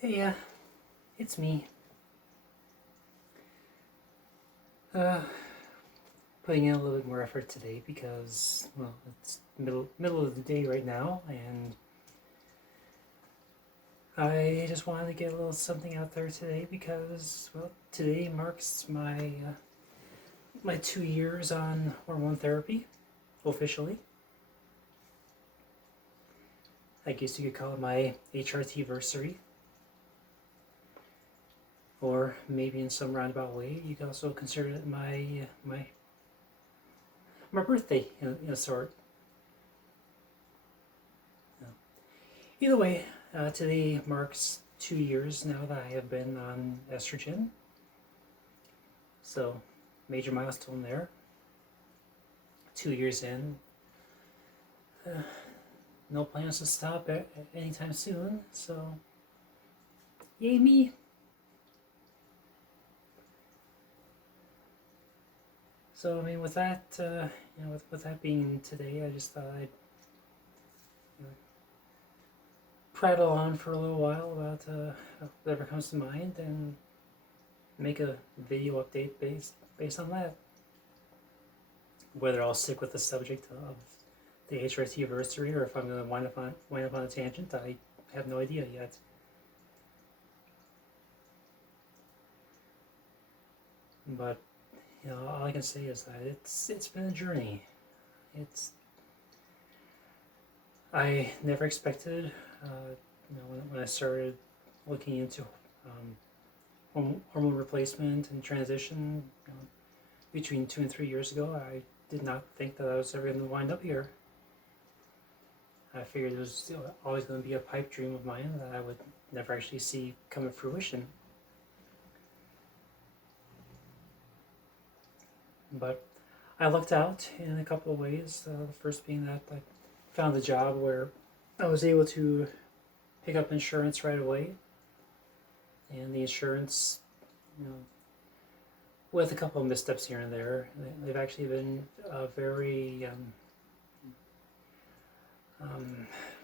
Hey, it's me. Uh, Putting in a little bit more effort today because, well, it's middle of the day right now, and I just wanted to get a little something out there today because, well, today marks my 2 years on hormone therapy officially. I guess you could call it my HRT-versary, or maybe in some roundabout way, you could also consider it my birthday in a sort. Either way, today marks 2 years now that I have been on estrogen. So, major milestone there. 2 years in. Uh, no plans to stop anytime soon. So, yay me. So, I mean, with that, with that being today, I just thought I'd you know, prattle on for a little while about whatever comes to mind and make a video update based on that. Whether I'll stick with the subject of the HRT versary or if I'm going to wind up on a tangent, I have no idea yet. But all I can say is that it's been a journey. It's I never expected, when I started looking into hormone replacement and transition between 2 and 3 years ago. I did not think that I was ever going to wind up here. I figured it was always going to be a pipe dream of mine that I would never actually see come to fruition. But I lucked out in a couple of ways. The first being that I found a job where I was able to pick up insurance right away, and the insurance, with a couple of missteps here and there, they've actually been very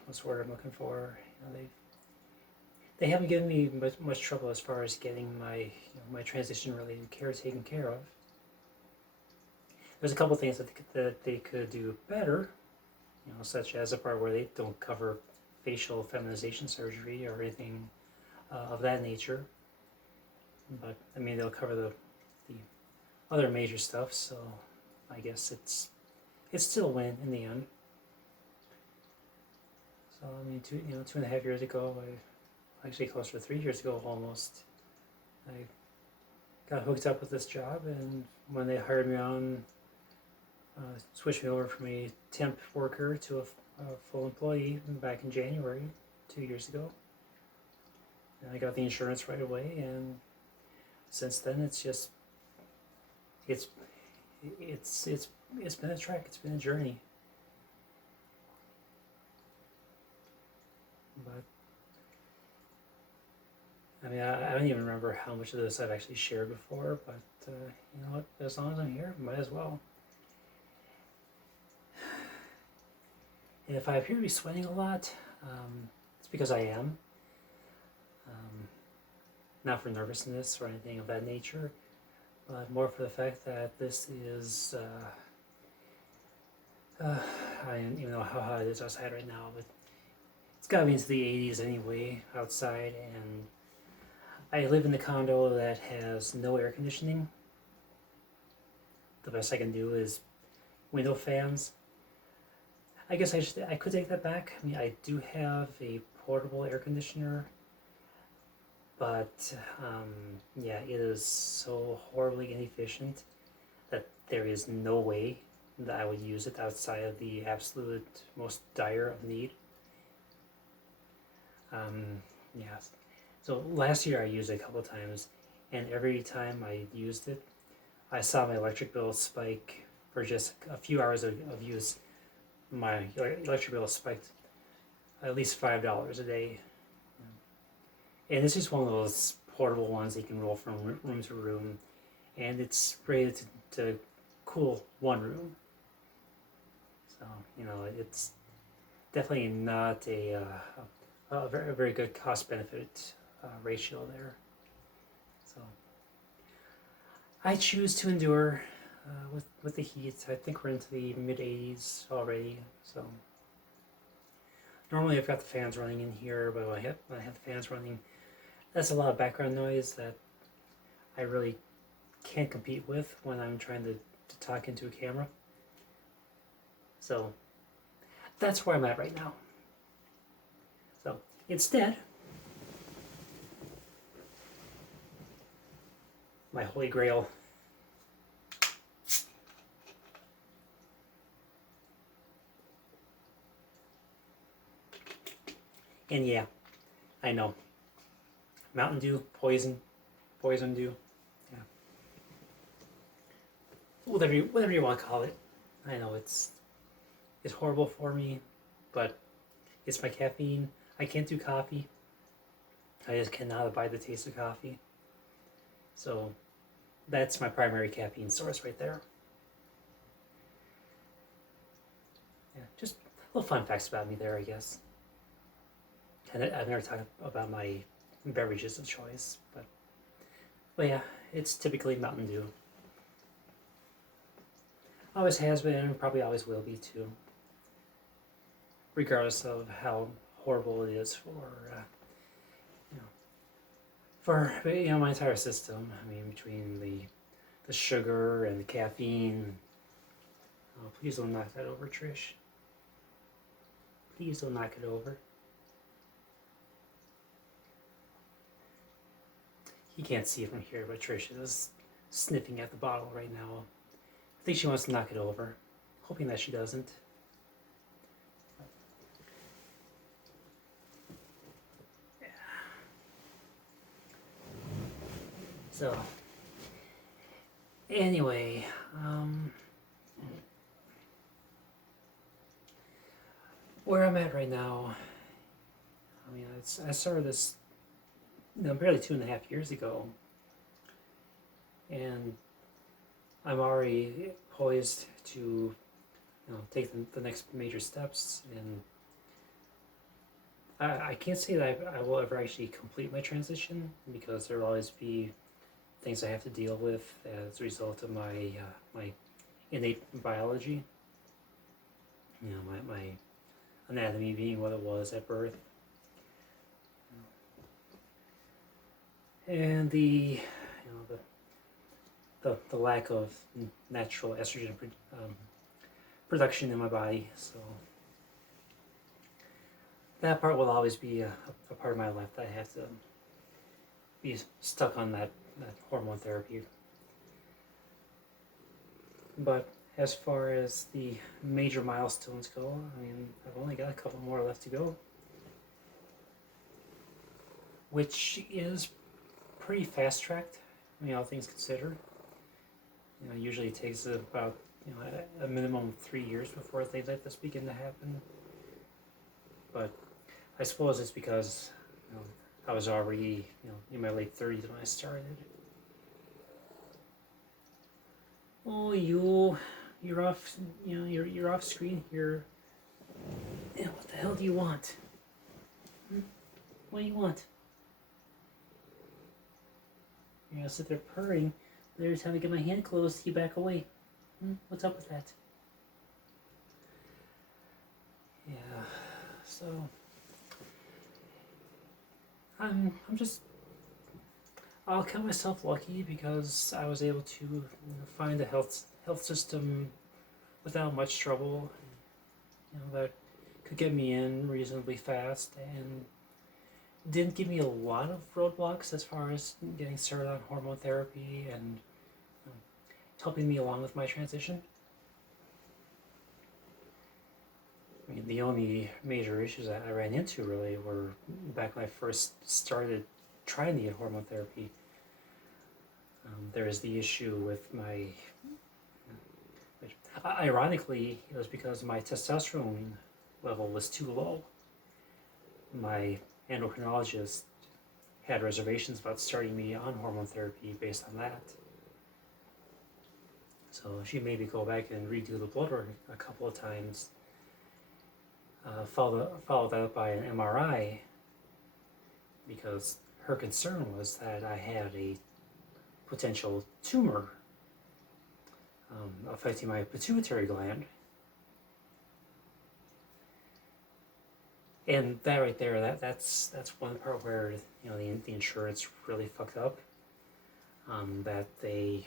what's the word I'm looking for? They haven't given me much trouble as far as getting my transition related care taken care of. There's a couple things that they could do better, such as a part where they don't cover facial feminization surgery or anything of that nature. But I mean, they'll cover the other major stuff, so I guess it's still a win in the end. So I mean, 2.5 years ago, actually closer to 3 years ago almost, I got hooked up with this job, and when they hired me on, switched me over from a temp worker to a full employee back in January 2 years ago. And I got the insurance right away, and since then it's been a trek. It's been a journey. But I mean, I don't even remember how much of this I've actually shared before. But you know what? As long as I'm here, might as well. And if I appear to be sweating a lot, it's because I am. Not for nervousness or anything of that nature, but more for the fact that this is, I don't even know how hot it is outside right now, but it's got to be into the 80s anyway outside, and I live in a condo that has no air conditioning. The best I can do is window fans. I guess I could take that back. I mean, I do have a portable air conditioner, but yeah, it is so horribly inefficient that there is no way that I would use it outside of the absolute most dire of need. Yeah. So last year I used it a couple of times, and every time I used it, I saw my electric bill spike for just a few hours of use. My electric bill spiked at least $5 a day. And it's just one of those portable ones that you can roll from room to room, and it's rated to cool one room. So it's definitely not a very good cost benefit ratio there. So I choose to endure with the heat. I think we're into the mid 80s already. So normally I've got the fans running in here, but when I have the fans running, that's a lot of background noise that I really can't compete with when I'm trying to talk into a camera. So that's where I'm at right now. So instead, my holy grail. And yeah, I know. Mountain Dew, poison dew. Yeah. Whatever you want to call it. I know it's horrible for me, but it's my caffeine. I can't do coffee. I just cannot abide the taste of coffee. So that's my primary caffeine source right there. Yeah, just little fun facts about me there, I guess. And I've never talked about my beverages of choice, but yeah, it's typically Mountain Dew. Always has been, and probably always will be too. Regardless of how horrible it is for my entire system. I mean, between the sugar and the caffeine. Oh, please don't knock that over, Trish. Please don't knock it over. You can't see it from here, but Trish is sniffing at the bottle right now. I think she wants to knock it over, hoping that she doesn't. Yeah. So, anyway, where I'm at right now, I mean, I started this barely 2.5 years ago, and I'm already poised to take the next major steps, and I can't say that I will ever actually complete my transition, because there will always be things I have to deal with as a result of my my innate biology. My anatomy being what it was at birth, and the lack of natural estrogen production in my body. So that part will always be a part of my life that I have to be stuck on that hormone therapy. But as far as the major milestones go, I mean, I've only got a couple more left to go, which is pretty fast-tracked, all things considered. Usually it takes about a minimum of 3 years before things like this begin to happen. But I suppose it's because I was already in my late 30s when I started. Oh, you're off. You're off screen here. What the hell do you want? What do you want? You're gonna sit there purring, but every time I get my hand closed, you back away. What's up with that? Yeah. So I'll count myself lucky because I was able to find a health system without much trouble. That could get me in reasonably fast and didn't give me a lot of roadblocks as far as getting started on hormone therapy and helping me along with my transition. I mean, the only major issues that I ran into really were back when I first started trying to get hormone therapy. There was the issue with my, which ironically, it was because my testosterone level was too low. My endocrinologist had reservations about starting me on hormone therapy based on that. So she made me go back and redo the blood work a couple of times. Followed that up by an MRI, because her concern was that I had a potential tumor affecting my pituitary gland. And that right there, that's one part where, you know, the insurance really fucked up. That they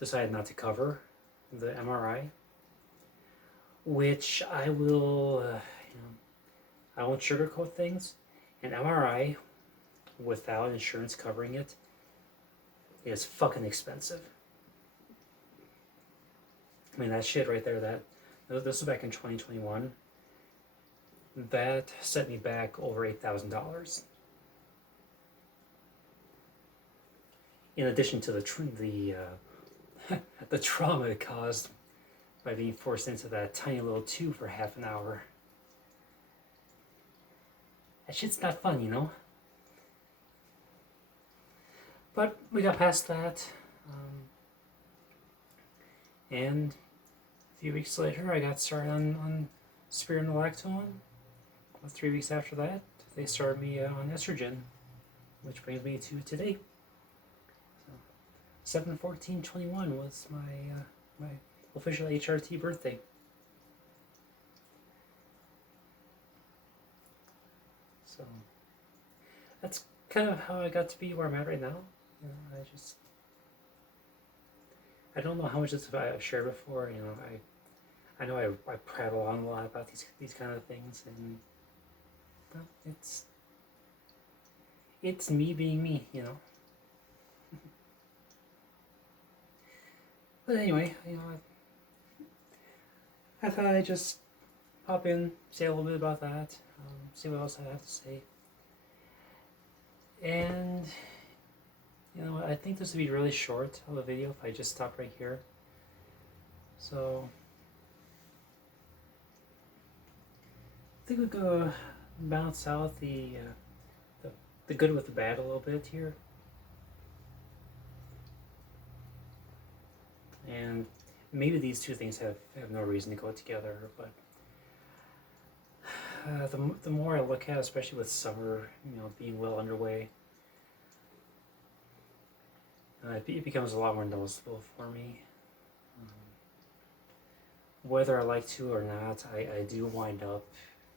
decided not to cover the MRI, which I will, you know, I won't sugarcoat things. An MRI without insurance covering it is fucking expensive. I mean, that shit right there, this was back in 2021. That set me back over $8,000. In addition to the the trauma it caused by being forced into that tiny little tube for half an hour. That shit's not fun, you know? But we got past that. And a few weeks later, I got started on spironolactone. About 3 weeks after that, they started me on estrogen, which brings me to today. So 7/14/21 was my official HRT birthday. So that's kind of how I got to be where I'm at right now. You know, I don't know how much I've shared before. You know, I know I prattle on a lot about these kind of things, and well, it's me being me, you know. But anyway, you know, I thought I'd just pop in, say a little bit about that, see what else I have to say. And, you know, I think this would be really short of a video if I just stop right here. So, I think we'll go balance out the good with the bad a little bit here. And maybe these two things have no reason to go together, but the more I look at, especially with summer, you know, being well underway, it becomes a lot more noticeable for me. Whether I like to or not, I do wind up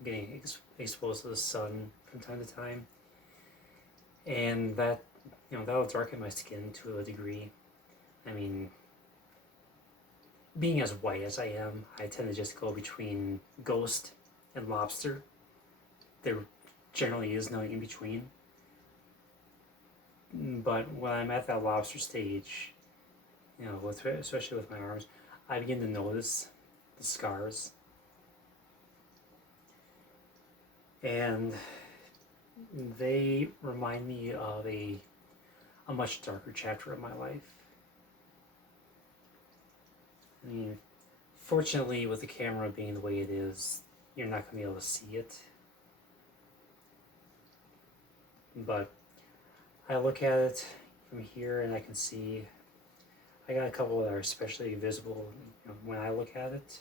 getting exposed to the sun from time to time, and that, you know, that'll darken my skin to a degree. I mean, being as white as I am, I tend to just go between ghost and lobster. There generally is no in between. But when I'm at that lobster stage, you know, especially with my arms, I begin to notice the scars. And they remind me of a much darker chapter of my life. I mean, fortunately, with the camera being the way it is, you're not going to be able to see it. But I look at it from here and I can see I got a couple that are especially visible, you know, when I look at it.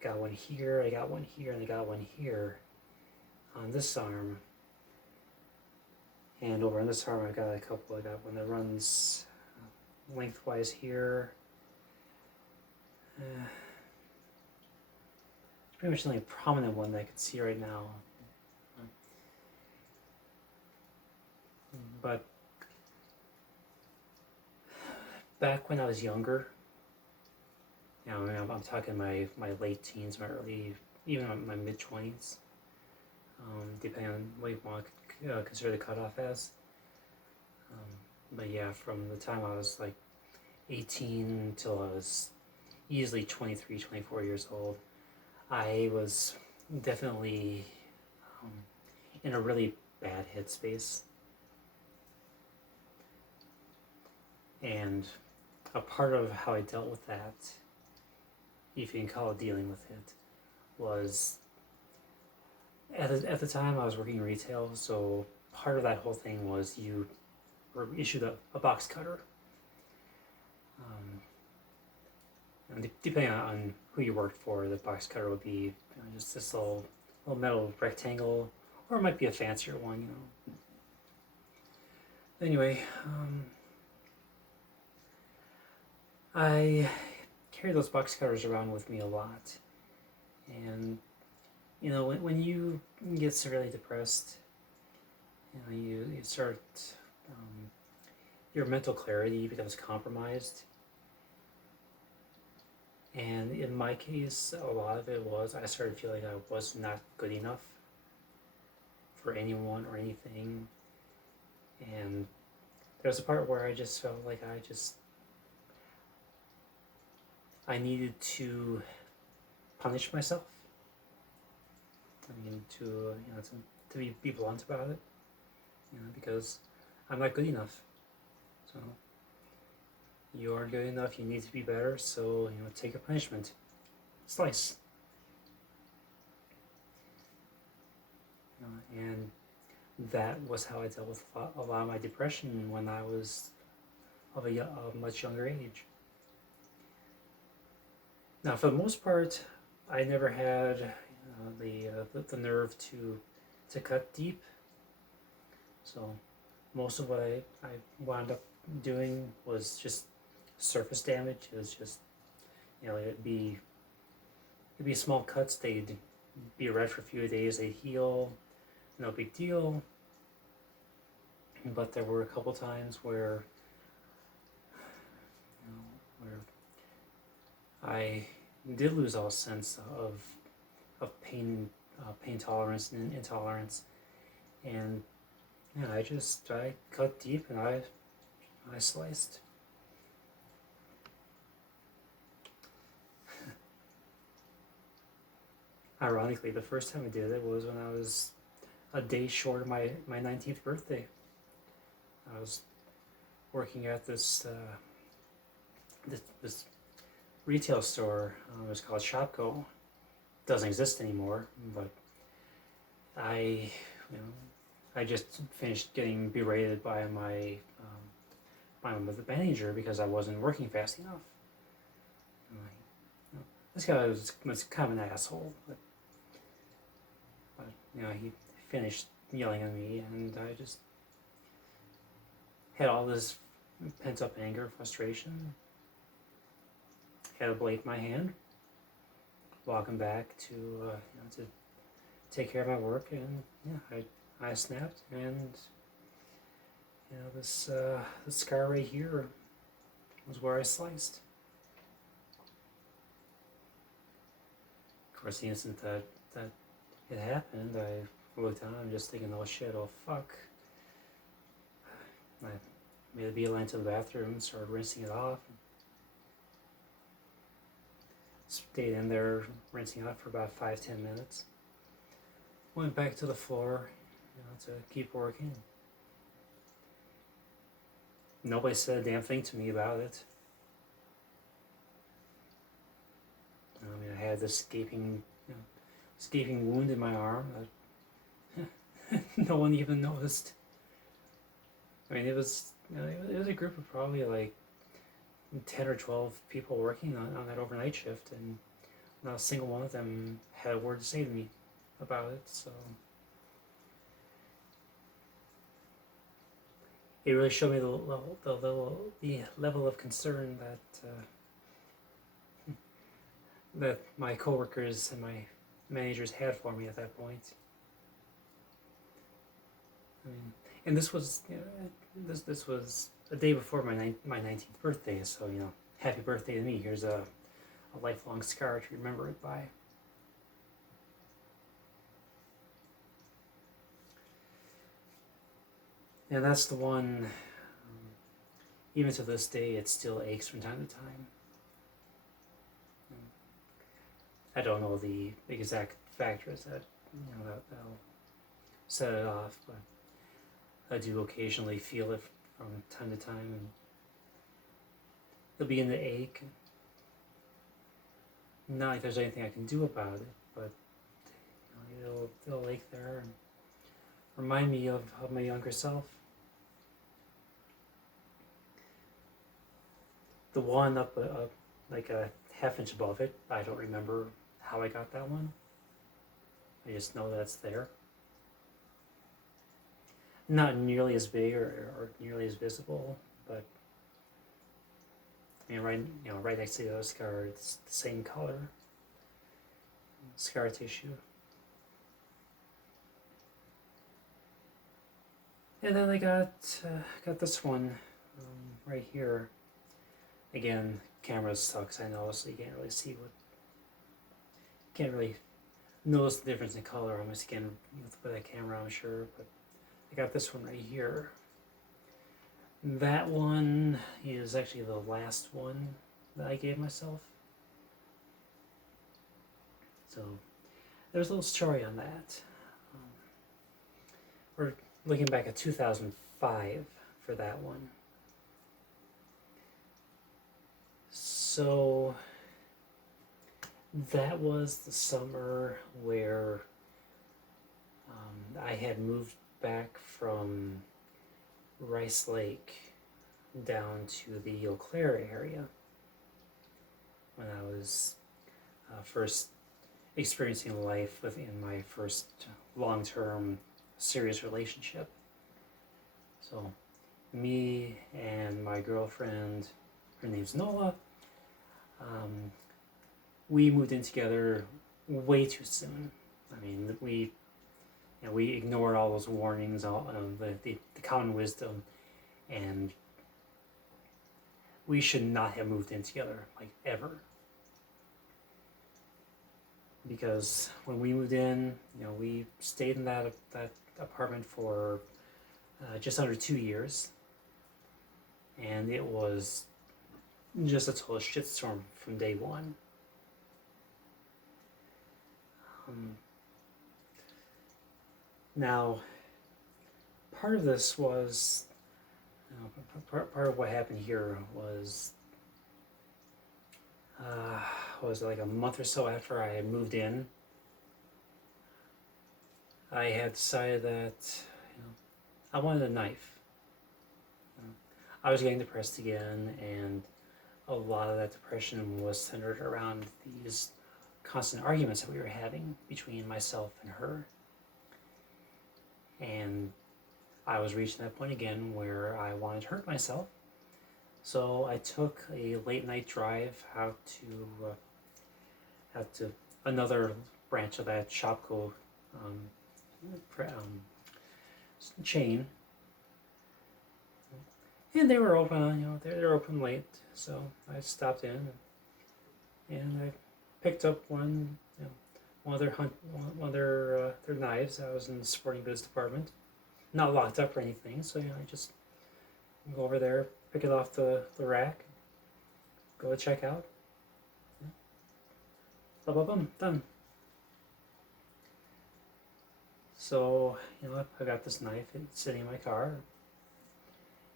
I got one here, I got one here, and I got one here on this arm. And over on this arm, I've got a couple. I got one that runs lengthwise here. It's pretty much the only prominent one that I can see right now. But back when I was younger, you know, I'm talking my late teens, my early, even my mid-20s, depending on what you want to consider the cutoff as. But yeah, from the time I was like 18 till I was easily 23, 24 years old, I was definitely in a really bad headspace. And a part of how I dealt with that, if you can call it dealing with it, was at the time I was working retail, so part of that whole thing was you were issued a box cutter. And depending on who you worked for, the box cutter would be, you know, just this little metal rectangle, or it might be a fancier one, you know. Anyway, I carry those box cutters around with me a lot, and when you get severely depressed, you start um, your mental clarity becomes compromised. And in my case, a lot of it was I started feeling I was not good enough for anyone or anything. And there was a part where I just felt like I needed to punish myself. I mean, to be blunt about it, because I'm not good enough. So you aren't good enough. You need to be better. So take a punishment, slice. And that was how I dealt with a lot of my depression when I was of a much younger age. Now, for the most part, I never had the nerve to cut deep. So most of what I wound up doing was just surface damage. It was just it'd be small cuts. They'd be red for a few days. They'd heal, no big deal. But there were a couple times where I did lose all sense of pain, pain tolerance and intolerance, and I cut deep and I sliced. Ironically, the first time I did it was when I was a day short of my 19th birthday. I was working at this retail store. It was called Shopko. Doesn't exist anymore, but I just finished getting berated by the manager because I wasn't working fast enough. This guy was kind of an asshole, but he finished yelling at me, and I just had all this pent up anger, frustration. Had a blade in my hand, walking back to take care of my work, and I snapped, and this scar right here was where I sliced. Of course, the instant that it happened, I looked down and just thinking, oh shit, oh fuck. I made a beeline to the bathroom, started rinsing it off. Stayed in there rinsing it off for about 5-10 minutes. Went back to the floor, to keep working. Nobody said a damn thing to me about it. I mean, I had this gaping wound in my arm that no one even noticed. I mean, it was a group of probably like 10 or 12 people working on that overnight shift, and not a single one of them had a word to say to me about it. So it really showed me the level of concern that my coworkers and my managers had for me at that point. I mean, and this was this was a day before my 19th birthday, so happy birthday to me. Here's a lifelong scar to remember it by. And that's the one, even to this day, it still aches from time to time. I don't know the exact factors that'll set it off, but I do occasionally feel it from time to time, and it'll begin to ache. Not like there's anything I can do about it, but it'll ache there and remind me of my younger self. The one up like a half inch above it, I don't remember how I got that one. I just know that it's there. not nearly as big or nearly as visible, but I mean, right next to the other scar, it's the same color scar tissue. And then I got this one right here. Again, camera sucks, I know, so you can't really see can't really notice the difference in color on my skin with that camera, I'm sure. But I got this one right here. That one is actually the last one that I gave myself. So there's a little story on that. We're looking back at 2005 for that one. So that was the summer where I had moved back from Rice Lake down to the Eau Claire area when I was first experiencing life within my first long-term serious relationship. So me and my girlfriend, her name's Nola, we moved in together way too soon. I mean, we ignored all those warnings, all the common wisdom, and we should not have moved in together, like, ever. Because when we moved in, we stayed in that apartment for just under 2 years, and it was just a total shitstorm from day one. Now, part of this was, part of what happened here was like a month or so after I had moved in. I had decided that I wanted a knife. I was getting depressed again, and a lot of that depression was centered around these constant arguments that we were having between myself and her. And I was reaching that point again where I wanted to hurt myself. So I took a late night drive out to another branch of that Shopko chain, and they were open. They're open late, so I stopped in and I picked up one of their knives. I was in the sporting goods department, not locked up or anything. So I just go over there, pick it off the rack, go to checkout. Blah blah blah, done. So I got this knife. It's sitting in my car,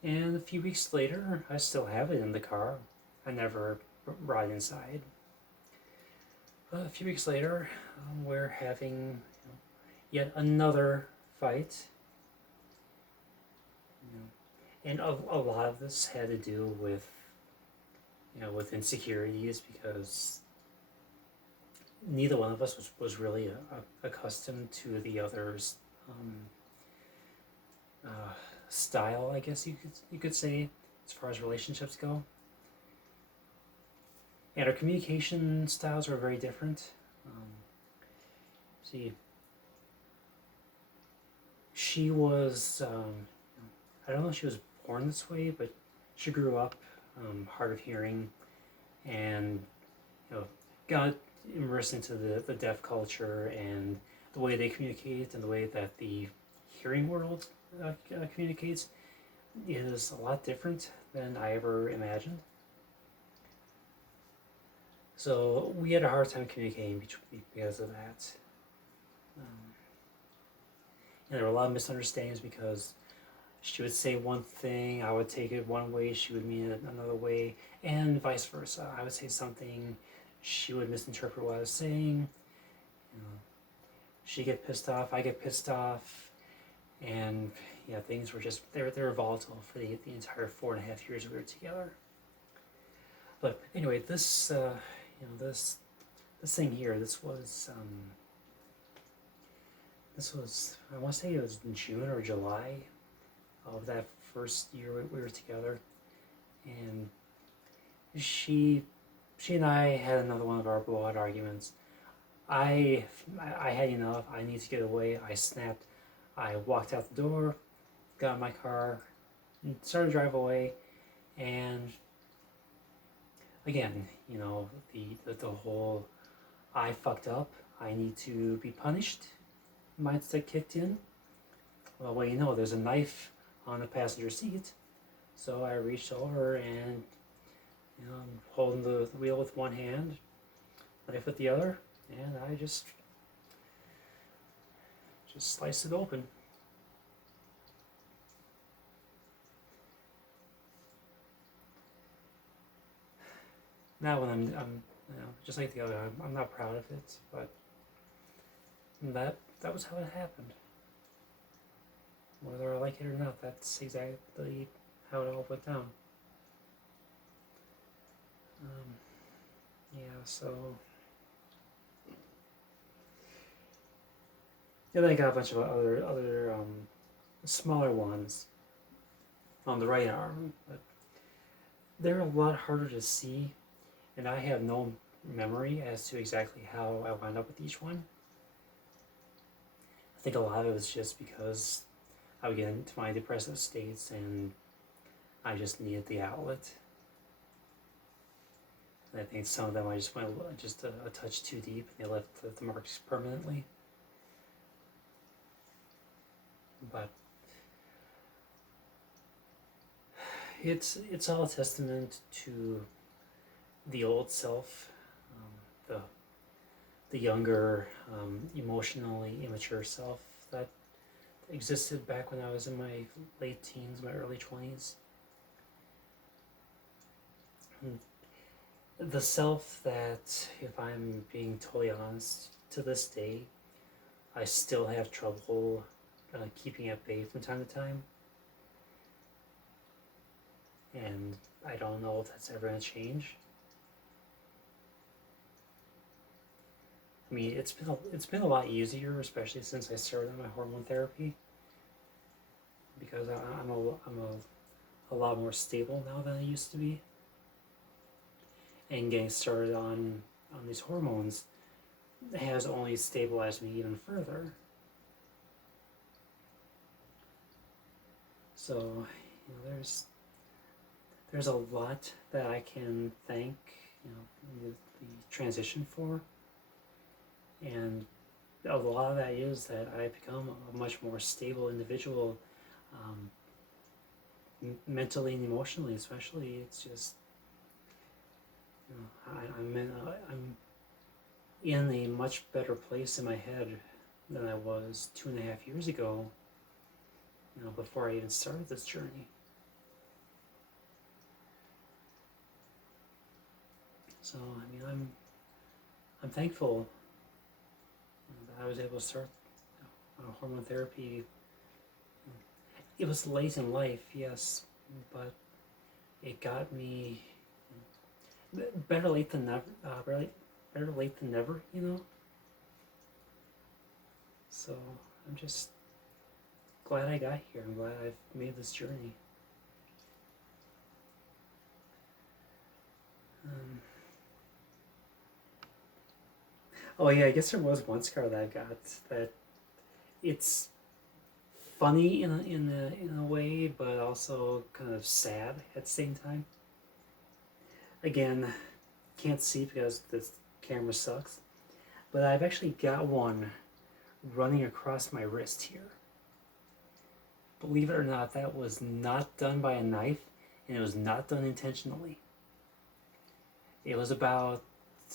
and a few weeks later, I still have it in the car. I never brought it inside. But a few weeks later, we're having yet another fight. And a lot of this had to do with insecurities, because neither one of us was really accustomed to the other's style, I guess you could say, as far as relationships go. And our communication styles were very different. She was, I don't know if she was born this way, but she grew up hard of hearing, and got immersed into the deaf culture and the way they communicate and the way that the hearing world communicates is a lot different than I ever imagined. So we had a hard time communicating because of that. And there were a lot of misunderstandings because she would say one thing, I would take it one way, she would mean it another way, and vice versa. I would say something, she would misinterpret what I was saying. She'd get pissed off, I get pissed off, and things were just they were volatile for the entire 4.5 years we were together. But anyway, this thing here, this was I want to say it was in June or July of that first year we were together, and she and I had another one of our blowout arguments. I had enough. I need to get away. I snapped. I walked out the door, got in my car, and started to drive away. And again, the whole I fucked up. I need to be punished mindset kicked in. Well, there's a knife on the passenger seat, so I reached over and I'm holding the wheel with one hand, knife with the other, and I just sliced it open. Now when I'm just like the other, I'm not proud of it, but that was how it happened. Whether I like it or not, that's exactly how it all went down. Yeah, so then I got a bunch of other smaller ones on the right arm, but they're a lot harder to see, and I have no memory as to exactly how I wound up with each one. I think a lot of it was just because I would get into my depressive states and I just needed the outlet. And I think some of them I just went just a touch too deep and they left the marks permanently. But it's all a testament to the old self, the younger, emotionally immature self that existed back when I was in my late teens, my early 20s. The self that, if I'm being totally honest, to this day, I still have trouble keeping at bay from time to time. And I don't know if that's ever going to change. I mean, it's been a lot easier, especially since I started my hormone therapy, because I'm a lot more stable now than I used to be. And getting started on these hormones has only stabilized me even further. So, there's a lot that I can thank the transition for, and a lot of that is that I've become a much more stable individual, mentally and emotionally, especially. It's just I'm in a much better place in my head than I was 2.5 years ago. Before I even started this journey. So I'm thankful that I was able to start hormone therapy. It was late in life, yes, but it got me better late than never. Better late than never, So I'm just glad I got here. I'm glad I've made this journey. Oh yeah, I guess there was one scar that I got that it's funny in a way, but also kind of sad at the same time. Again, can't see because this camera sucks, but I've actually got one running across my wrist here. Believe it or not, that was not done by a knife, and it was not done intentionally. It was about,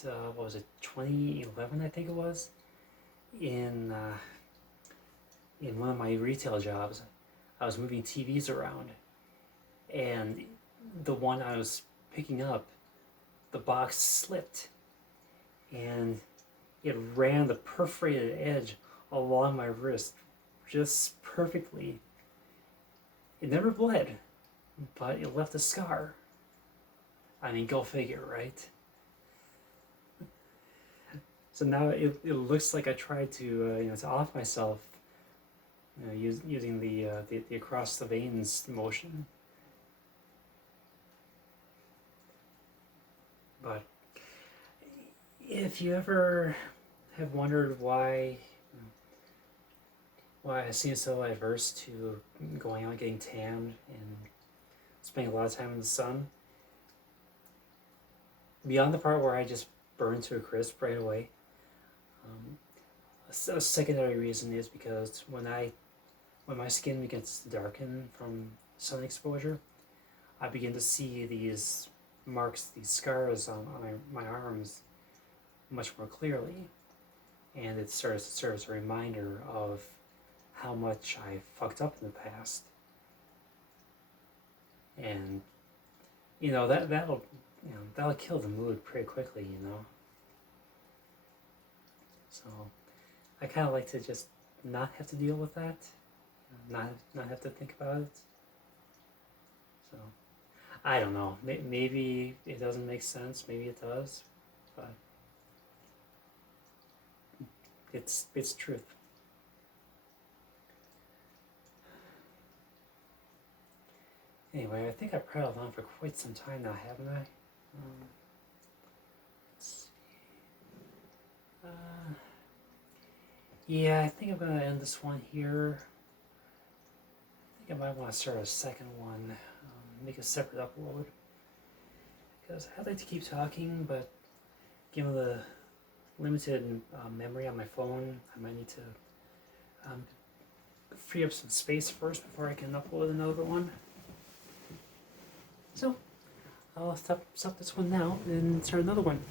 2011, I think it was, in one of my retail jobs. I was moving TVs around, and the one I was picking up, the box slipped, and it ran the perforated edge along my wrist just perfectly. It never bled, but it left a scar. I mean, go figure, right? So now it looks like I tried to off myself using the across the veins motion. But if you ever have wondered why I seem so adverse to going out and getting tanned and spending a lot of time in the sun, beyond the part where I just burn to a crisp right away, a secondary reason is because when my skin begins to darken from sun exposure, I begin to see these marks, these scars on my arms much more clearly, and it serves a reminder of how much I fucked up in the past, and that'll kill the mood pretty quickly, So I kind of like to just not have to deal with that, not have to think about it. So I don't know. Maybe it doesn't make sense. Maybe it does, but it's truth. Anyway, I think I prattled on for quite some time now, haven't I? Let's see. Yeah, I think I'm gonna end this one here. I think I might want to start a second one, make a separate upload, because I'd like to keep talking, but given the limited memory on my phone, I might need to free up some space first before I can upload another one. So I'll stop this one now and start another one.